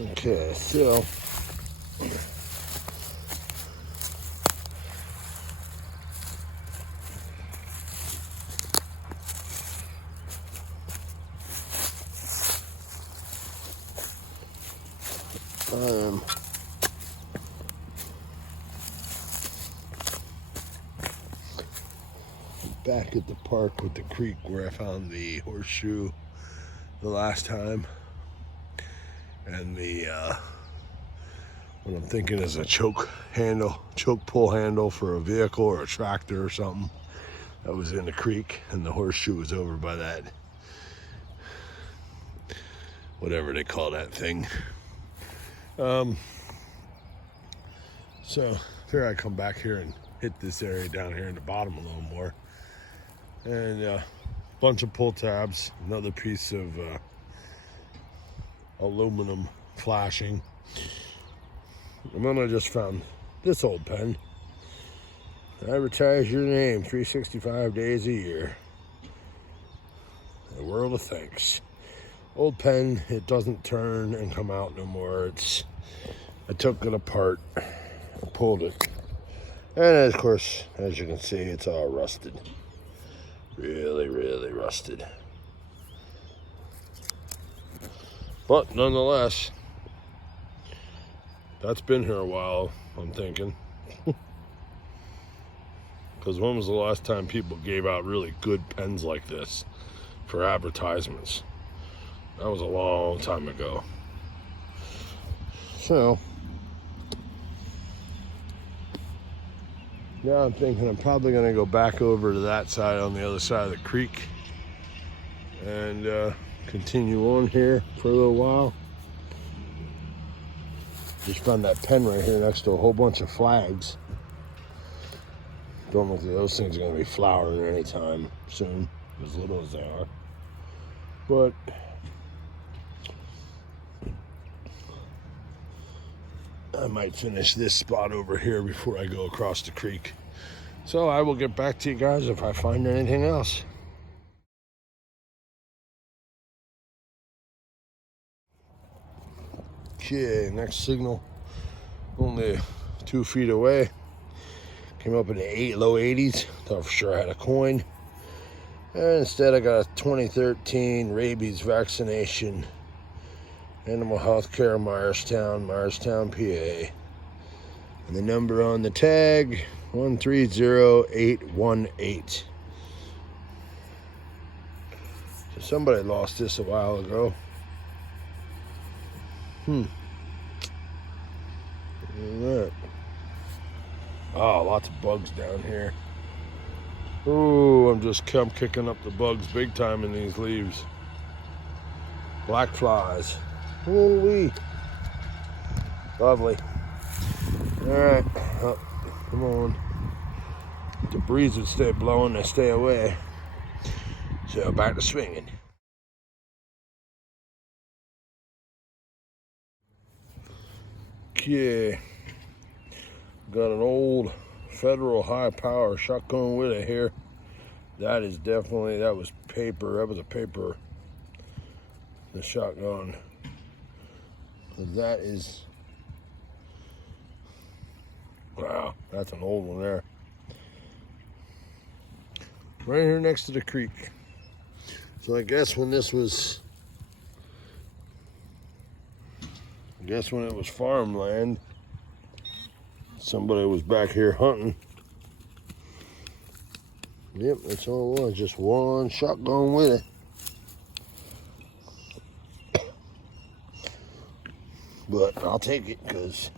Okay, so I'm back at the park with the creek where I found the horseshoe the last time, and the what I'm thinking is a choke pull handle for a vehicle or a tractor or something that was in the creek, and the horseshoe was over by that, whatever they call that thing. So here I come back here and hit this area down here in the bottom a little more, and a bunch of pull tabs, another piece of aluminum flashing, and then I just found this old pen. Advertise your name 365 days a year. A world of thanks. Old pen, it doesn't turn and come out no more. I took it apart, pulled it, and of course, as you can see, it's all rusted. Really, really rusted. But nonetheless, that's been here a while, I'm thinking. Because when was the last time people gave out really good pens like this for advertisements? That was a long time ago. So, now I'm thinking I'm probably going to go back over to that side on the other side of the creek and continue on here for a little while. Just found that pen right here next to a whole bunch of flags. Don't look like those things are going to be flowering anytime soon, as little as they are. But I might finish this spot over here before I go across the creek. So I will get back to you guys if I find anything else. Okay, next signal, only 2 feet away. Came up in the low 80s. Thought for sure I had a coin. And instead I got a 2013 rabies vaccination. Animal Health Care, Myerstown, PA. And the number on the tag, 130818. So somebody lost this a while ago. Look at that. Oh, lots of bugs down here. Ooh, I'm kicking up the bugs big time in these leaves. Black flies. Ooh-wee. Lovely. All right, oh, come on. If the breeze would stay blowing, they stay away. So back to swinging. Okay. Got an old Federal high power shotgun with it here. That was paper. That was a paper, the shotgun. That is, wow, that's an old one there. Right here next to the creek. So I guess when it was farmland, somebody was back here hunting. Yep, that's all it was, just one shotgun with it. But I'll take it because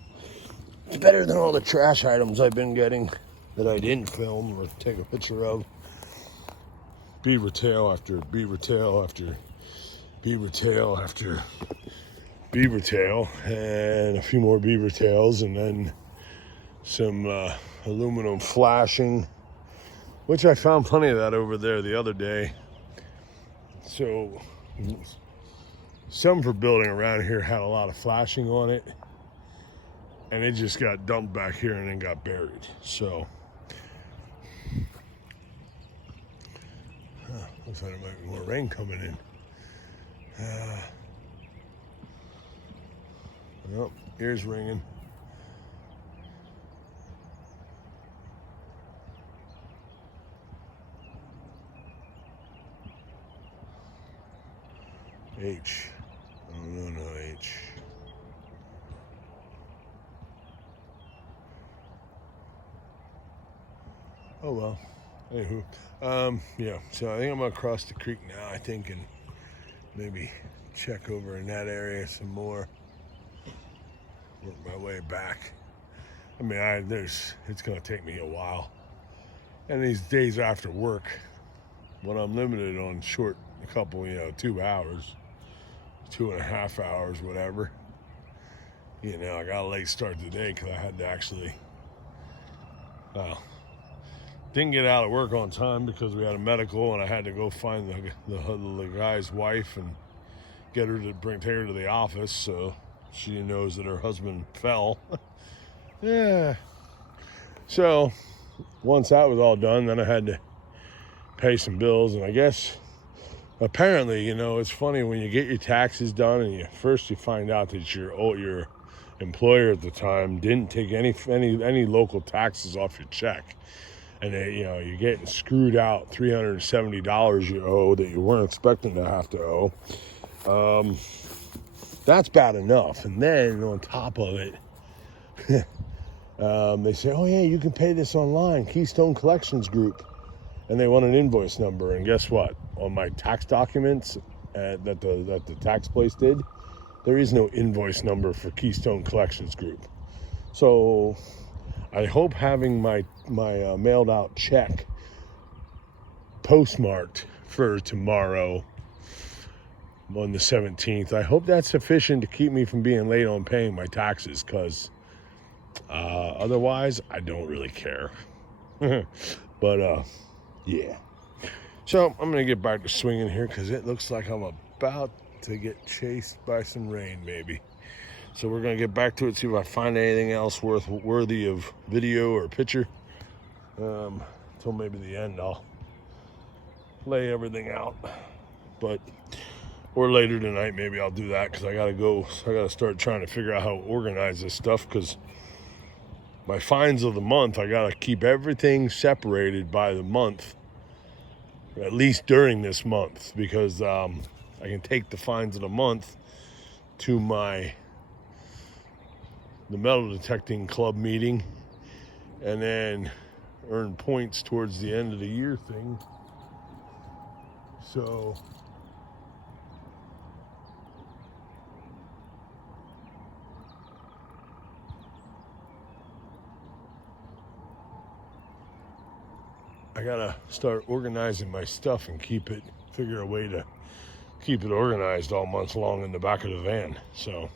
it's better than all the trash items I've been getting that I didn't film or take a picture of. Beaver tail after beaver tail after beaver tail after beaver tail, and a few more beaver tails, and then some aluminum flashing, which I found plenty of that over there the other day. So some for building around here had a lot of flashing on it, and it just got dumped back here and then got buried. So looks like there might be more rain coming in. Oh, ears ringing. H. Oh, no, H. Oh, well. Anywho. Yeah, so I think I'm going to cross the creek now, I think, and maybe check over in that area some more. Work my way back. I mean, it's going to take me a while. And these days after work, when I'm limited on short, a couple, 2 hours, 2.5 hours, whatever. I got a late start today because I had to actually, didn't get out of work on time because we had a medical, and I had to go find the guy's wife and get her to take her to the office so she knows that her husband fell. Yeah. So once that was all done, then I had to pay some bills, and I guess apparently, it's funny when you get your taxes done and you find out that your employer at the time didn't take any local taxes off your check, and you're getting screwed out $370 you owe that you weren't expecting to have to owe. That's bad enough, and then on top of it, they say, oh yeah, you can pay this online, Keystone Collections Group. And they want an invoice number, and guess what? On my tax documents that the tax place did, there is no invoice number for Keystone Collections Group. So I hope having my mailed out check postmarked for tomorrow on the 17th, I hope that's sufficient to keep me from being late on paying my taxes, because otherwise I don't really care. But yeah. So I'm going to get back to swinging here because it looks like I'm about to get chased by some rain, maybe. So we're going to get back to it, see if I find anything else worthy of video or picture. Until maybe the end, I'll lay everything out. Or later tonight, maybe I'll do that because I got to go. I got to start trying to figure out how to organize this stuff, because my finds of the month, I got to keep everything separated by the month, at least during this month, because I can take the finds of the month to the metal detecting club meeting and then earn points towards the end of the year thing. So I gotta start organizing my stuff and figure a way to keep it organized all month long in the back of the van. So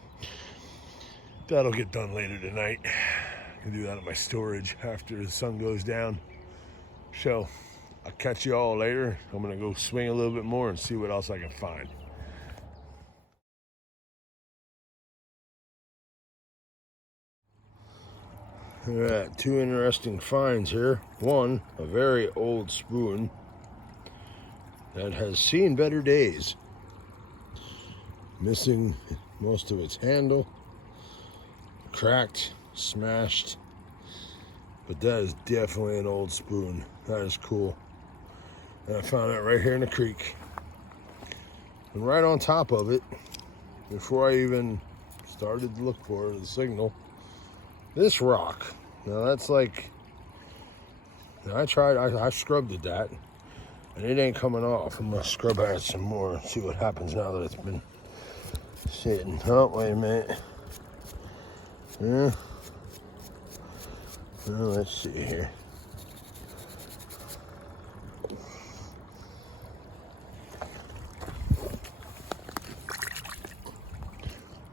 that'll get done later tonight. I can do that at my storage after the sun goes down. So I'll catch you all later. I'm gonna go swing a little bit more and see what else I can find. All right, 2 interesting finds here. One, a very old spoon that has seen better days. Missing most of its handle, cracked, smashed, but that is definitely an old spoon. That is cool. And I found it right here in the creek. And right on top of it, before I even started to look for the signal, this rock. Now that's like, I scrubbed at that, and it ain't coming off. I'm gonna scrub at it some more and see what happens now that it's been sitting. Oh, wait a minute. Yeah. Well, let's see here.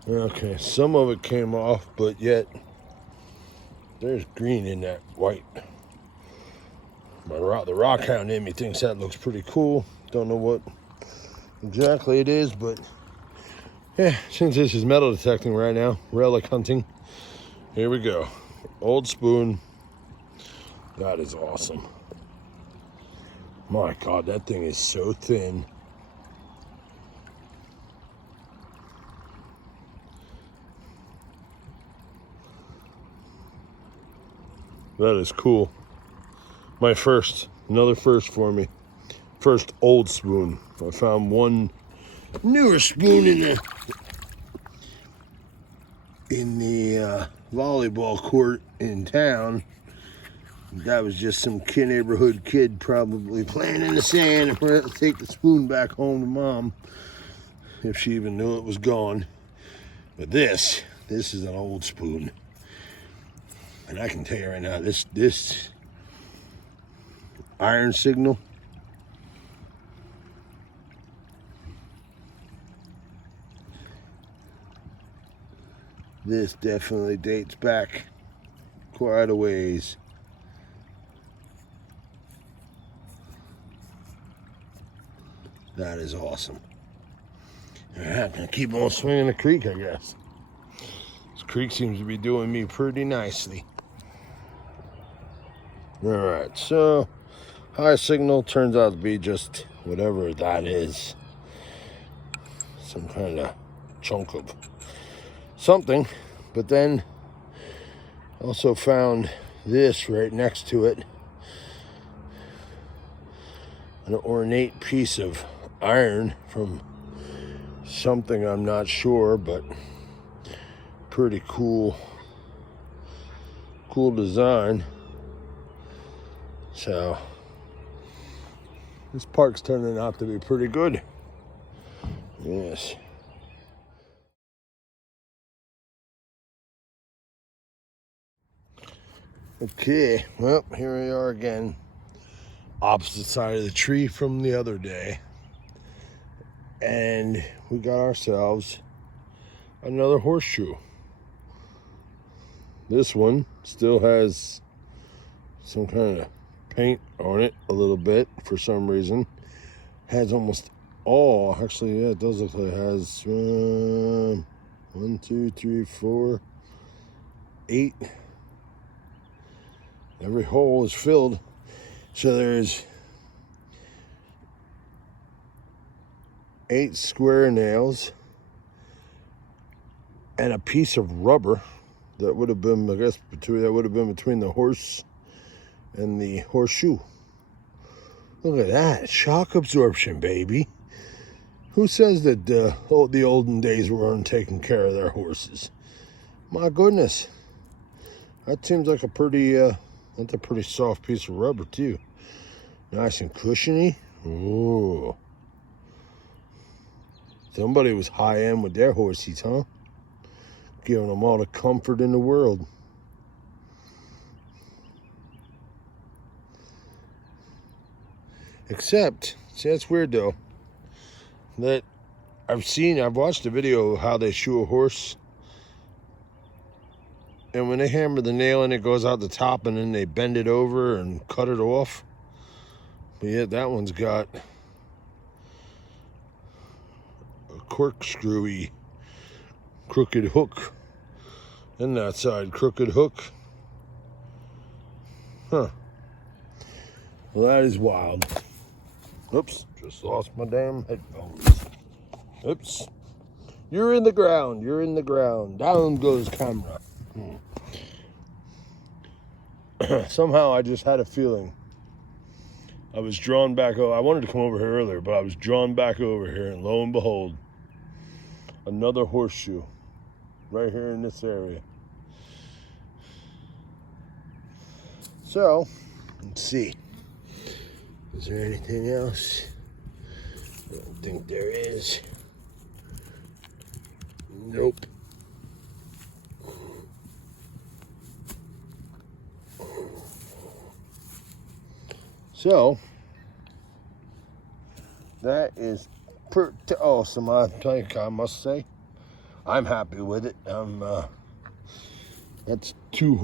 Okay, some of it came off, but yet there's green in that white. The rock hound in me thinks that looks pretty cool. Don't know what exactly it is, but yeah, since this is metal detecting right now, relic hunting, here we go. Old spoon. That is awesome. My God, that thing is so thin. That is cool. My first, another first for me. First old spoon. I found one newer spoon in the volleyball court in town. That was just some neighborhood kid probably playing in the sand and forgot to take the spoon back home to mom, if she even knew it was gone. But this is an old spoon. And I can tell you right now, this iron signal, this definitely dates back quite a ways. That is awesome. All right, I'm gonna keep on swinging the creek, I guess. This creek seems to be doing me pretty nicely. All right, so high signal turns out to be just whatever that is. Some kind of chunk of something. But then also found this right next to it. An ornate piece of iron from something I'm not sure, but pretty cool design. So this park's turning out to be pretty good. Yes. Okay, well, here we are again. Opposite side of the tree from the other day. And we got ourselves another horseshoe. This one still has some kind of paint on it a little bit for some reason. Has almost all, actually, yeah, it does look like it has 1, 2, 3, 4, 8. Every hole is filled. So there's 8 square nails and a piece of rubber that would have been, I guess, between the horse and the horseshoe. Look at that, shock absorption, baby. Who says that the olden days weren't taking care of their horses? My goodness, that seems like a pretty, that's a pretty soft piece of rubber too. Nice and cushiony. Ooh. Somebody was high end with their horses, huh? Giving them all the comfort in the world. Except, see, that's weird though. That I've watched a video of how they shoe a horse. And when they hammer the nail in, it goes out the top and then they bend it over and cut it off. But yet that one's got a corkscrewy crooked hook. And that side, crooked hook. Huh. Well, that is wild. Oops, just lost my damn headphones. Oops. You're in the ground, you're in the ground. Down goes camera. Somehow I just had a feeling. I was drawn back over. I wanted to come over here earlier, but I was drawn back over here, and lo and behold, another horseshoe right here in this area. So, let's see. Is there anything else? I don't think there is. Nope. So, that is pretty awesome, I must say. I'm happy with it. That's two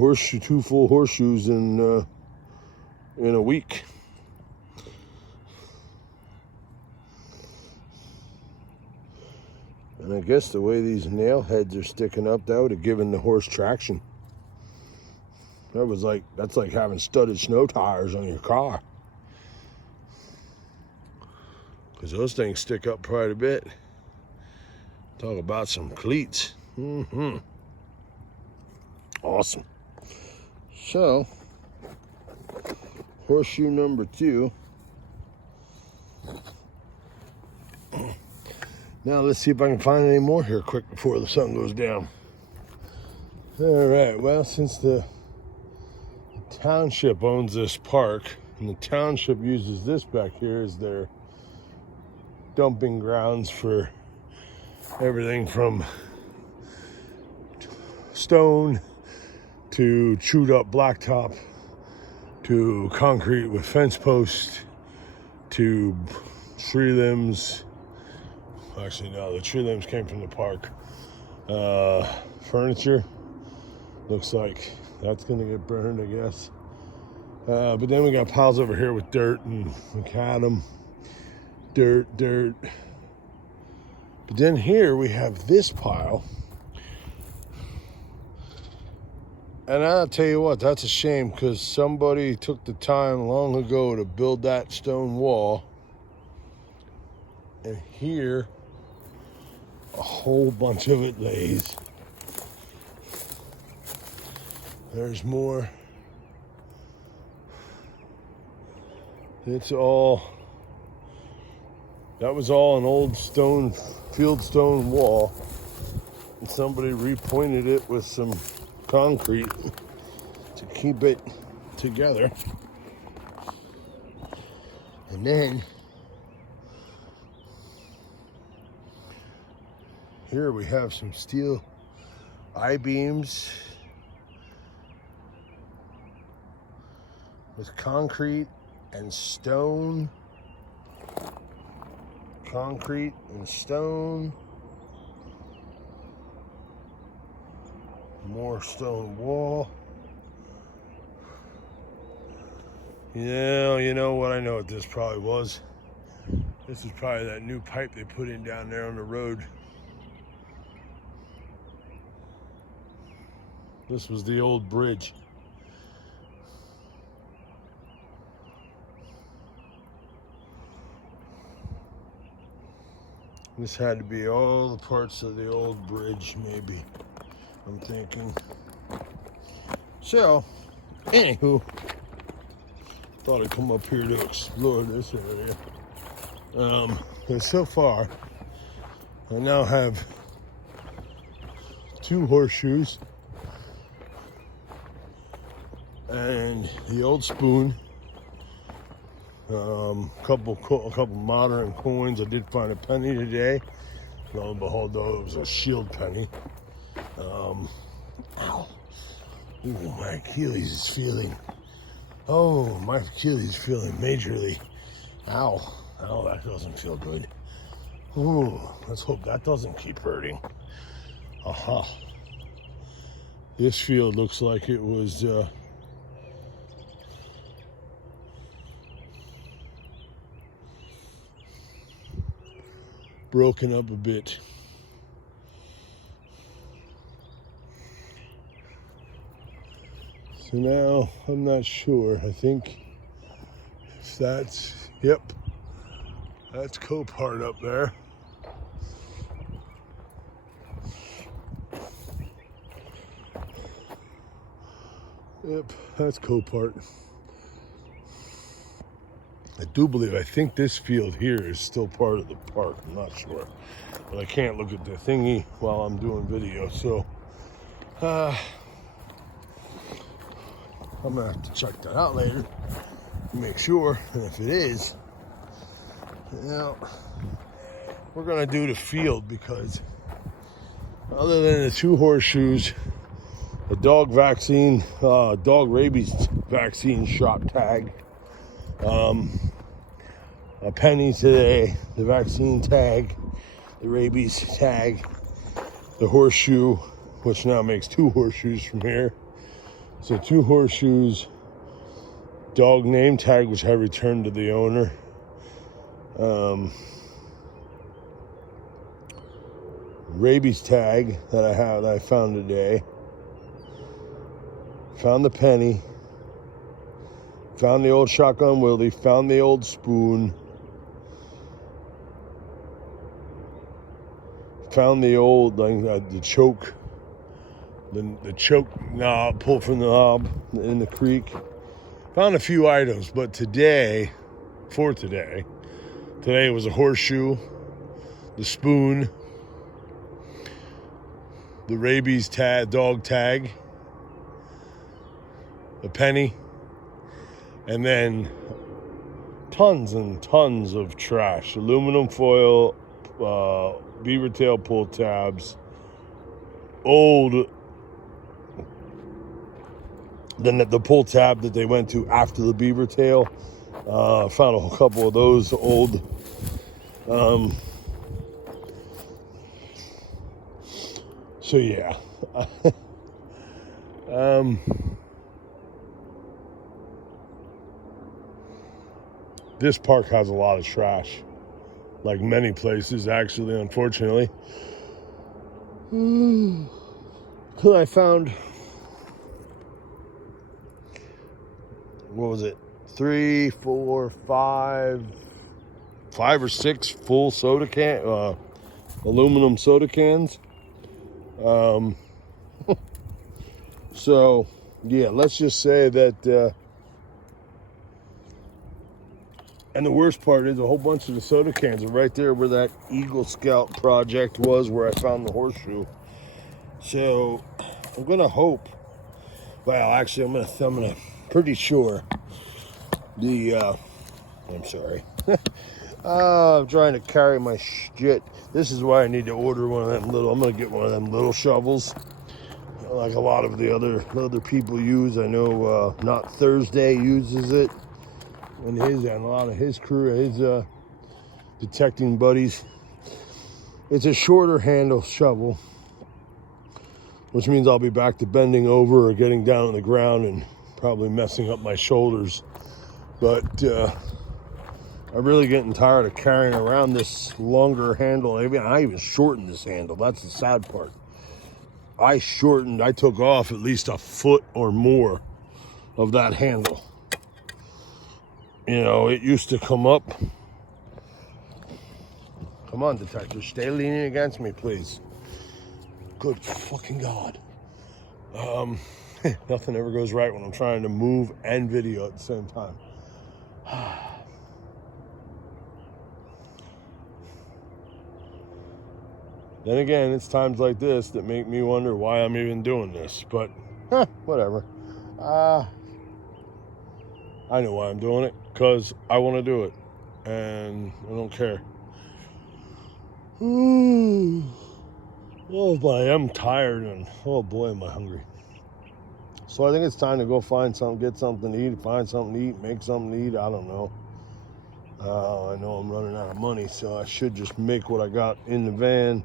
full horseshoes in a week. And I guess the way these nail heads are sticking up, that would have given the horse traction. That's like having studded snow tires on your car. Because those things stick up quite a bit. Talk about some cleats. Awesome. So, horseshoe number 2. Now let's see if I can find any more here quick before the sun goes down. All right, well, since the township owns this park, and the township uses this back here as their dumping grounds for everything from stone to chewed up blacktop to concrete with fence posts to tree limbs. Actually, no, the tree limbs came from the park. Furniture looks like that's gonna get burned, I guess. But then we got piles over here with dirt and macadam. Dirt. But then here we have this pile. And I'll tell you what, that's a shame, because somebody took the time long ago to build that stone wall. And here, a whole bunch of it lays. There's more. It's all, that was all an old stone, field stone wall. And somebody repointed it with some concrete to keep it together. And then here we have some steel I-beams with concrete and stone. Concrete and stone. More stone wall. Yeah, you know what? I know what this probably was. This is probably that new pipe they put in down there on the road. This was the old bridge. This had to be all the parts of the old bridge, maybe, I'm thinking. So, anywho, thought I'd come up here to explore this area. And so far, I now have 2 horseshoes and the old spoon. A couple modern coins. I did find a penny today. Lo and behold, though, it was a shield penny. Ow. Ooh, my Achilles is feeling. Oh, my Achilles is feeling majorly. Ow. Ow, that doesn't feel good. Ooh, let's hope that doesn't keep hurting. Aha. This field looks like it was broken up a bit. So now I'm not sure. I think if that's, yep, that's Copart up there. Yep, that's Copart. I do believe, I think this field here is still part of the park. I'm not sure. But I can't look at the thingy while I'm doing video. So, I'm going to have to check that out later to make sure. And if it is, you know, we're going to do the field, because other than the 2 horseshoes, a dog vaccine, dog rabies vaccine shot tag, a penny today, the vaccine tag, the rabies tag, the horseshoe, which now makes 2 horseshoes from here. So 2 horseshoes, dog name tag, which I returned to the owner. Rabies tag that I found today. Found the penny. Found the old shotgun willie. Found the old spoon. Found the old the choke. The choke knob, pulled from the knob in the creek. Found a few items, but today was a horseshoe, the spoon, the rabies dog tag, a penny, and then tons and tons of trash. Aluminum foil, beaver tail pull tabs, old, then the pull tab that they went to after the beaver tail. Found a couple of those old. So yeah. This park has a lot of trash, like many places, actually, unfortunately. I found, what was it? 3, 4, 5 or 6 full soda aluminum soda cans. So, yeah, let's just say that, and the worst part is a whole bunch of the soda cans are right there where that Eagle Scout project was, where I found the horseshoe. So, I'm gonna hope. Well, actually, I'm gonna pretty sure I'm sorry. I'm trying to carry my shit. This is why I need to order one of them I'm gonna get one of them little shovels, like a lot of the other people use. I know Not Thursday uses it, and a lot of his crew, his detecting buddies. It's a shorter handle shovel, which means I'll be back to bending over or getting down on the ground and probably messing up my shoulders. But I'm really getting tired of carrying around this longer handle. I even shortened this handle. That's the sad part. I took off at least a foot or more of that handle. You know, it used to come up. Come on, detector, stay leaning against me, please. Good fucking God. Nothing ever goes right when I'm trying to move and video at the same time. Then again, it's times like this that make me wonder why I'm even doing this. But, whatever. I know why I'm doing it. Because I want to do it. And I don't care. Oh, but I am tired and, oh boy, am I hungry. So I think it's time to go find something, get something to eat, find something to eat, make something to eat. I don't know. I know I'm running out of money, so I should just make what I got in the van.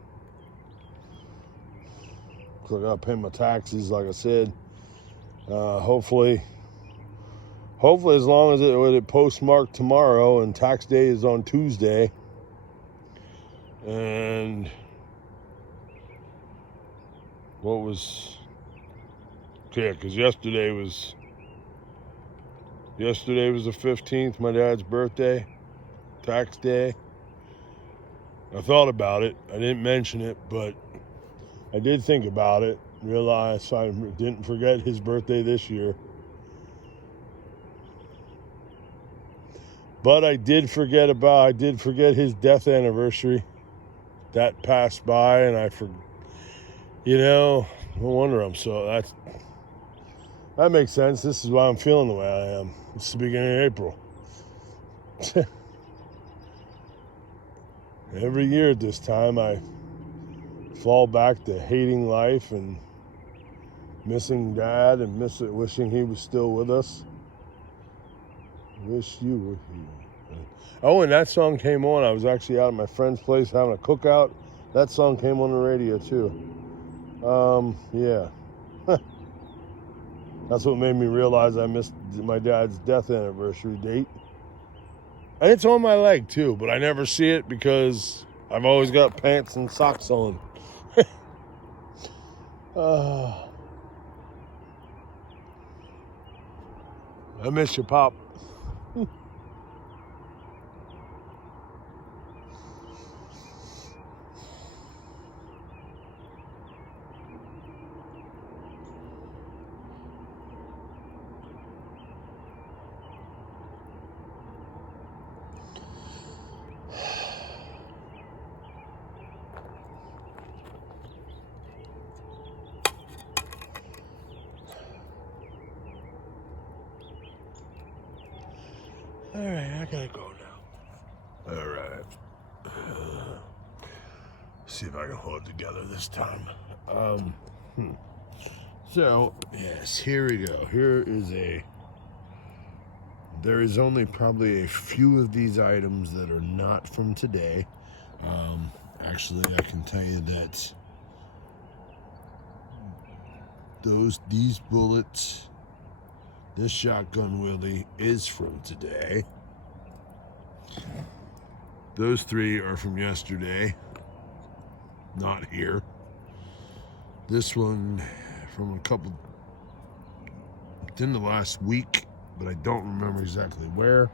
Because I got to pay my taxes, like I said. Hopefully, as long as it postmarked tomorrow and tax day is on Tuesday. And because yesterday was the 15th, my dad's birthday, tax day. I thought about it. I didn't mention it, but I did think about it. Realized I didn't forget his birthday this year. But I did forget his death anniversary. That passed by, and no wonder that makes sense. This is why I'm feeling the way I am. It's the beginning of April. Every year at this time, I fall back to hating life and missing Dad and wishing he was still with us. Wish you were here. Oh, and that song came on. I was actually out at my friend's place having a cookout. That song came on the radio too. Yeah. That's what made me realize I missed my dad's death anniversary date. And it's on my leg too, but I never see it because I've always got pants and socks on. I miss you, Pop. All right, I gotta go now. All right. See if I can hold it together this time. So, yes, here we go. There is only probably a few of these items that are not from today. Actually, I can tell you that these bullets, this shotgun Willie is from today. Those 3 are from yesterday, not here. This one from it's in the last week, but I don't remember exactly where.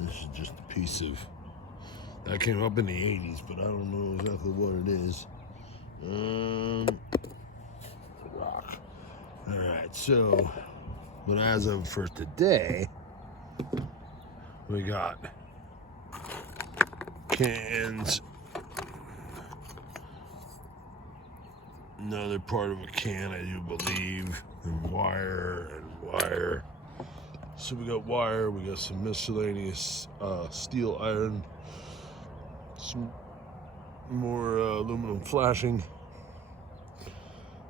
This is just a piece of, that came up in the 80s, but I don't know exactly what it is. Rock. All right, so, but as of for today, we got cans, another part of a can, I do believe, and wire. So we got wire, we got some miscellaneous steel iron, some more aluminum flashing.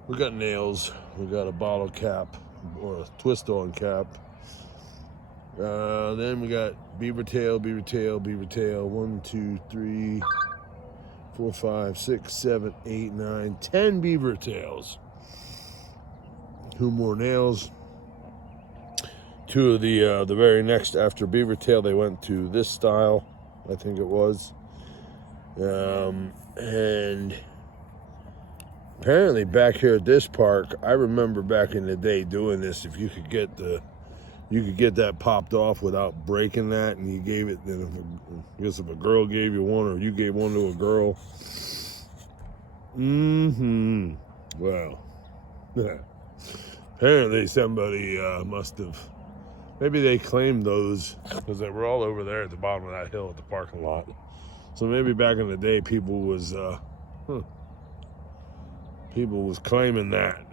We got nails, we got a bottle cap, or a twist-on cap. Then we got beaver tail. 1, 2, 3, 4, 5, 6, 7, 8, 9, 10 beaver tails. 2 more nails. 2 of the very next after beaver tail, they went to this style, I think it was. And apparently back here at this park, I remember back in the day doing this. If you could get that popped off without breaking that, and you gave it, I guess if a girl gave you one or you gave one to a girl. Well, apparently somebody must have, maybe they claimed those because they were all over there at the bottom of that hill at the parking lot. So maybe back in the day, people was claiming that.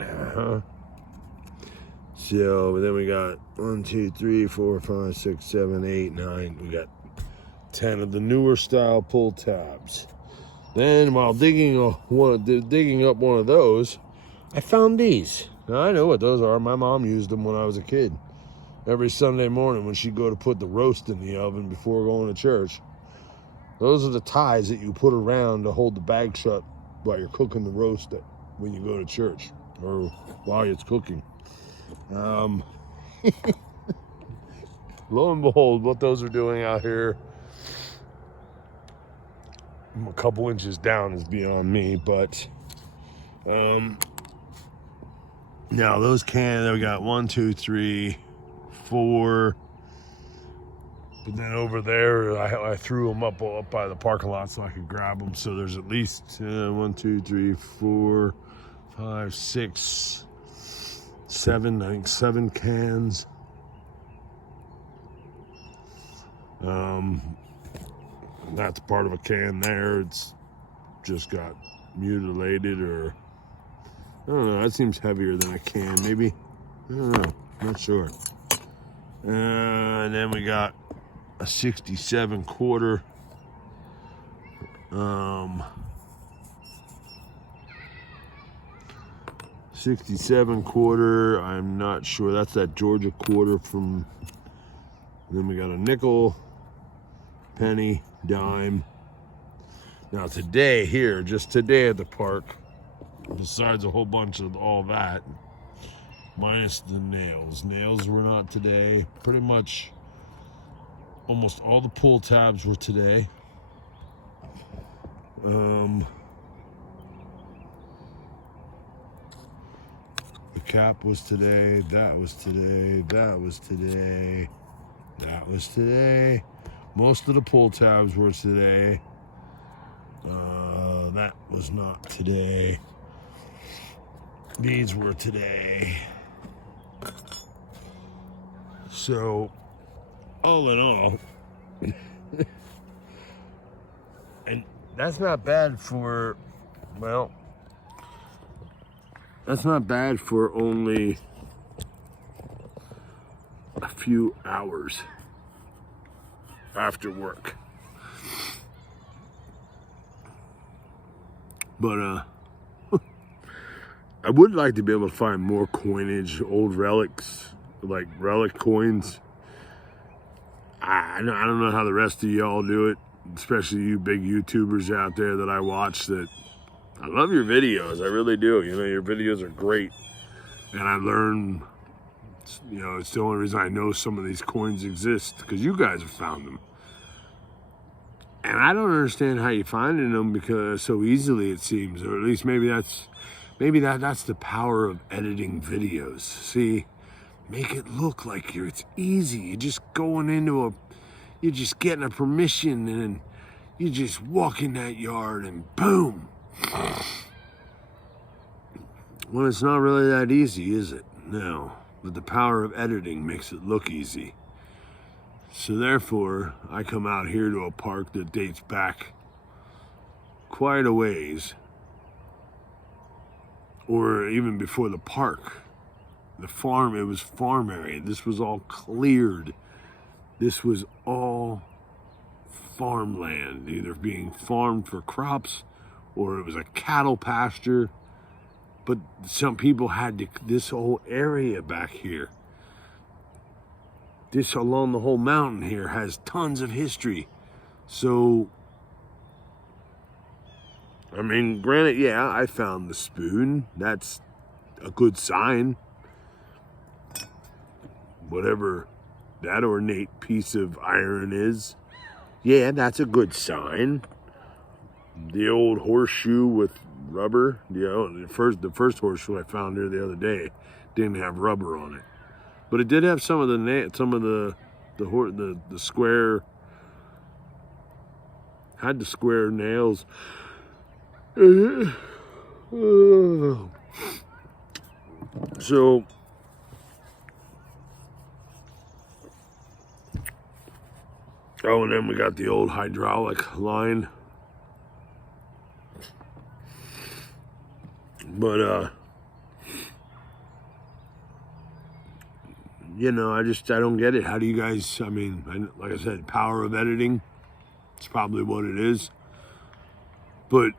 So then we got 1, 2, 3, 4, 5, 6, 7, 8, 9. We got 10 of the newer style pull tabs. Then while digging up one of those, I found these. Now I know what those are. My mom used them when I was a kid. Every Sunday morning when she'd go to put the roast in the oven before going to church. Those are the ties that you put around to hold the bag shut while you're cooking the roast when you go to church or while it's cooking. Lo and behold, what those are doing out here a couple inches down is beyond me, but now those cans, we got 1, 2, 3, 4, but then over there I threw them up by the parking lot so I could grab them. So there's at least 1, 2, 3, 4, 5, 6, 7, I think 7 cans. That's part of a can there. It's just got mutilated, or I don't know, that seems heavier than a can, maybe. I don't know, not sure. And then we got a 67 quarter. 67 quarter, I'm not sure. That's that Georgia quarter from. Then we got a nickel, penny, dime. Now today here, just today at the park, besides a whole bunch of all that, minus the nails. Nails were not today. Pretty much almost all the pull tabs were today. The cap was today, that was today, that was today, that was today. Most of the pull tabs were today. That was not today. These were today. So, all in all, and that's not bad for, well, That's not bad for only a few hours after work. But I would like to be able to find more coinage, old relics, like relic coins. I don't know how the rest of y'all do it, especially you big YouTubers out there that I watch. That I love your videos, I really do. You know, your videos are great, and I learn. You know, it's the only reason I know some of these coins exist, because you guys have found them. And I don't understand how you're finding them, because so easily it seems, or at least maybe that's the power of editing videos. See, make it look like it's easy. You're just going into you're just getting a permission, and you just walk in that yard and boom. Well, it's not really that easy, is it? No. But the power of editing makes it look easy. So therefore, I come out here to a park that dates back quite a ways, or even before the park. The farm, it was farm area. This was all cleared. This was all farmland, either being farmed for crops or it was a cattle pasture. But some people had this whole area back here. This along the whole mountain here has tons of history. So, I mean, granted, yeah, I found the spoon. That's a good sign. Whatever that ornate piece of iron is, yeah, that's a good sign. The old horseshoe with rubber, you know, the first horseshoe I found here the other day didn't have rubber on it, but it did have some of the square, had the square nails. So oh, and then we got the old hydraulic line. But, you know, I don't get it. How do you guys, I mean, like I said, power of editing, it's probably what it is. But,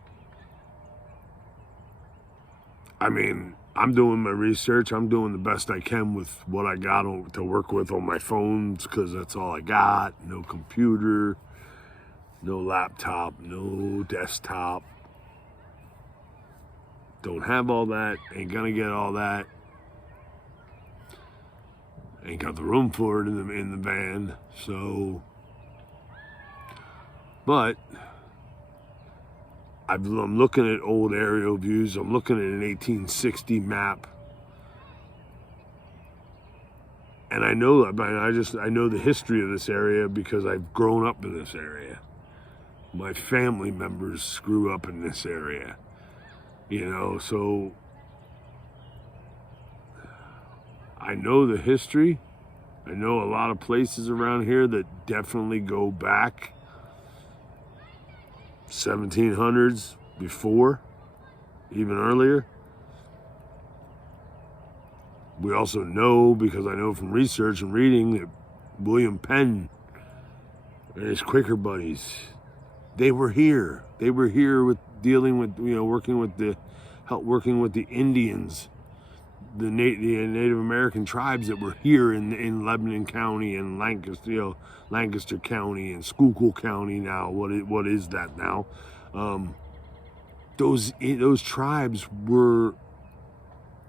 I mean, I'm doing my research. I'm doing the best I can with what I got to work with on my phones, because that's all I got. No computer, no laptop, no desktop. Don't have all that, ain't gonna get all that. Ain't got the room for it in the van, so. But I'm looking at old aerial views. I'm looking at an 1860 map, and I know the history of this area because I've grown up in this area. My family members grew up in this area. You know, so I know the history. I know a lot of places around here that definitely go back 1700s, before, even earlier. We also know, because I know from research and reading, that William Penn and his Quaker buddies, they were here. They were here with dealing with, you know, working with the Indians, the Native American tribes that were here in Lebanon County and Lancaster, you know, Lancaster County and Schuylkill County now. What is that now? Those tribes were,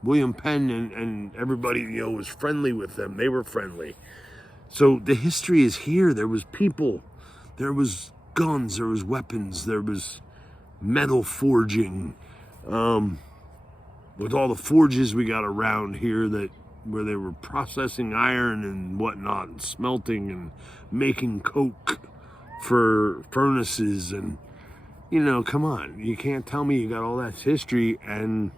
William Penn and everybody, you know, was friendly with them. They were friendly. So the history is here. There was people, there was guns, there was weapons, there was metal forging. With all the forges we got around here where they were processing iron and whatnot, and smelting and making coke for furnaces, and, you know, come on, you can't tell me you got all that history and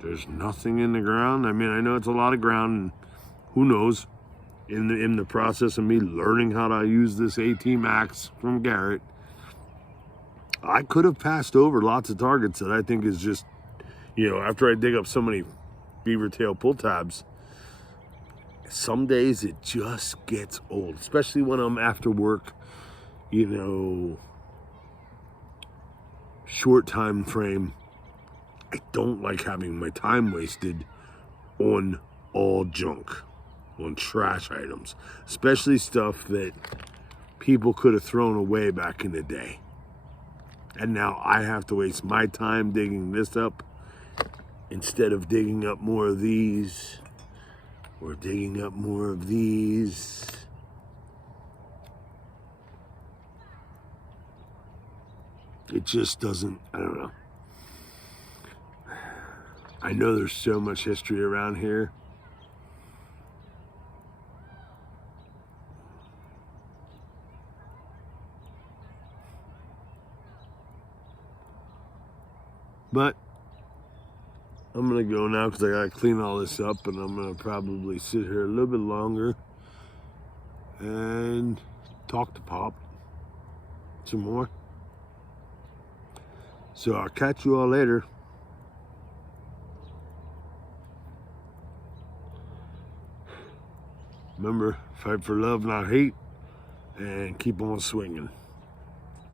there's nothing in the ground. I mean, I know it's a lot of ground, and who knows, in the process of me learning how to use this AT Max from Garrett, I could have passed over lots of targets that I think is just You know, after I dig up so many beaver tail pull tabs, some days it just gets old, especially when I'm after work, you know, short time frame. I don't like having my time wasted on all junk, on trash items, especially stuff that people could have thrown away back in the day. And now I have to waste my time digging this up instead of digging up more of these or digging up more of these. It just doesn't, I don't know. I know there's so much history around here. But I'm gonna go now because I gotta clean all this up, and I'm gonna probably sit here a little bit longer and talk to Pop some more. So I'll catch you all later. Remember, fight for love, not hate, and keep on swinging.